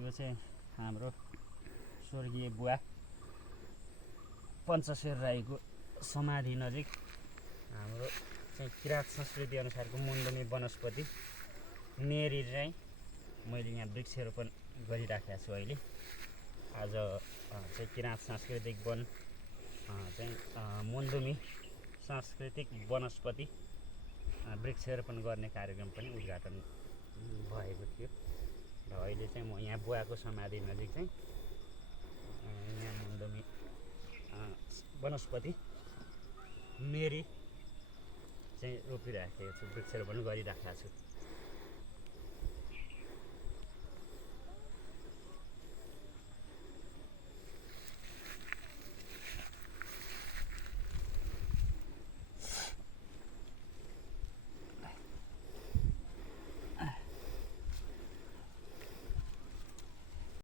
यो चाहिँ हाम्रो स्वर्गीय बुवा पञ्चशेर राईको समाधि नजिक हाम्रो चाहिँ किराँत संस्कृति अनुसारको मुन्डुमी वनस्पति मेरी चाहिँ मैले यहाँ वृक्षारोपण गरिराखेको छु अहिले। आज चाहिँ किराँत सांस्कृतिक वन चाहिँ मुन्डुमी सांस्कृतिक वनस्पति वृक्षारोपण गर्ने कार्यक्रम पनि उद्घाटन भएको थियो र अहिले चाहिँ म यहाँ बुवाको समाधि नजिक चाहिँ यहाँ मुन्डुमी वनस्पति मेरी चाहिँ रोपिराखेको छु, वृक्षारोपण गरिराखेको छु।